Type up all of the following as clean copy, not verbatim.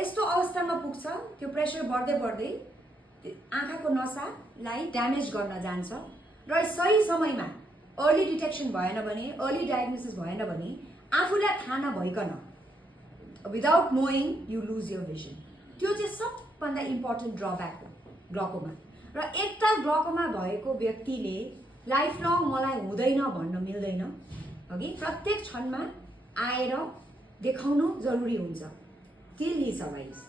यस्तो अवस्थामा पुग्छ त्यो प्रेसर बढ्दै बढ्दै आँखाको नसालाई ड्यामेज गर्न जान्छ र सही समयमा अर्ली डिटेक्सन भएन भने, अर्ली डायग्नोसिस भएन भने आफूलाई थाहा नभइकन without knowing you lose your vision. त्यो चाहिँ सबभन्दा इम्पोर्टेन्ट ड्रब्याक हो ग्लकोमा। र एकताल ग्लकोमा भएको व्यक्तिले लाइफ लङ मलाई हुँदैन भन्न मिल्दैन, अघि प्रत्येक क्षणमा आएर देखाउनु जरुरी हुन्छ टिल हि सर्भाइभ्स।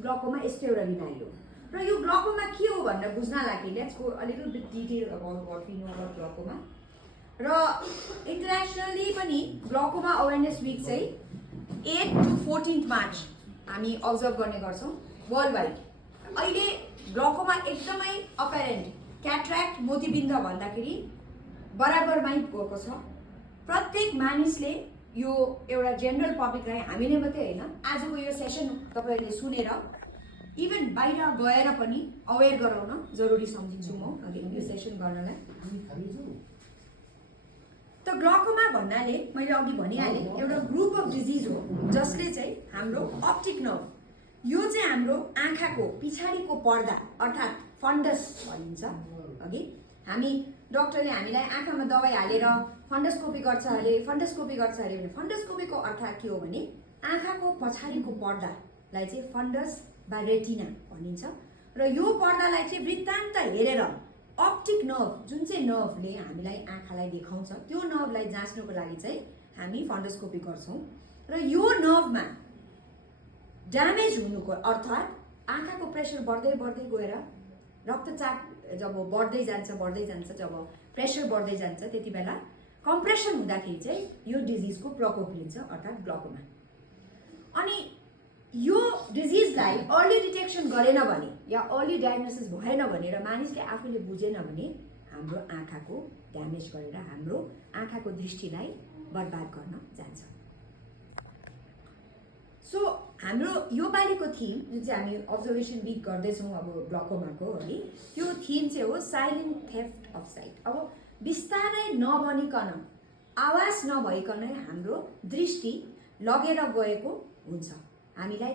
ग्लकोमा यस्तो एउटा बिमारी हो र यो ग्लकोमा के हो भनेर बुझ्नलाई let's go a little bit detail about what we know about glaucoma. र इन्टरनेसनली पनि ग्लकोमा अवेरनेस विक चाहिँ 8 to 14 मार्च हामी अब्जर्भ गर्ने गर्छौँ वर्ल्ड वाइड। अहिले ग्लकोमा एकदमै अपेरेन्ट क्याट्र्याक्ट मोतीबिन्द भन्दाखेरि बराबरमै गएको छ। प्रत्येक मानिसले यो एउटा जेनरल पब्लिकलाई, हामीले मात्रै होइन, आजको यो सेसन तपाईँहरूले सुनेर इभन बाहिर गएर पनि अवेर गराउन जरुरी सम्झिन्छु म यो सेसन गर्नलाई। त ग्लकोमा भन्नाले मैले अघि भनिहालेँ एउटा ग्रुप अफ डिजिज हो जसले चाहिँ हाम्रो अप्टिक नर्भ, यो चाहिँ हाम्रो आँखाको पछाडिको पर्दा अर्थात् फन्डस भनिन्छ। अघि हामी डक्टरले हामीलाई आँखामा दबाई हालेर फन्डस्कोपी गर्छ अरे भने फन्डस्कोपीको अर्थ के हो भने आँखाको पछाडिको पर्दालाई चाहिँ फन्डस वा रेटिना भनिन्छ। र यो पर्दालाई चाहिँ वृत्तान्त हेरेर अप्टिक नर्भ, जुन चाहिँ नर्भले हामीलाई आँखालाई देखाउँछ, त्यो नर्भलाई जाँच्नको लागि चाहिँ हामी फन्डस्कोपी गर्छौँ। र यो नर्भमा ड्यामेज हुनुको अर्थात् आँखाको प्रेसर बढ्दै बढ्दै गएर रक्तचाप जब बढ्दै जान्छ, जब प्रेसर बढ्दै जान्छ त्यति बेला कम्प्रेसन हुँदाखेरि चाहिँ यो डिजिजको प्रकोप लिन्छ अर्थात् ग्लकोमा। अनि यो डिजिजलाई अर्ली डिटेक्सन गरेन भने या अर्ली डायग्नोसिस भएन भने र मानिसले आफूले बुझेन भने हाम्रो आँखाको ड्यामेज गरेर हाम्रो आँखाको दृष्टिलाई बर्बाद गर्न जान्छ। सो हाम्रो यो पालिको थिम जुन चाहिँ हामी अब्जर्भेसन विक गर्दैछौँ अब ग्लकोमाको है, त्यो थिम चाहिँ हो साइलेन्ट थेफ्ट अफ साइट। अब बिस्तारै नभनिकन, आवाज नभइकन हाम्रो दृष्टि लगेर गएको हुन्छ, हामीलाई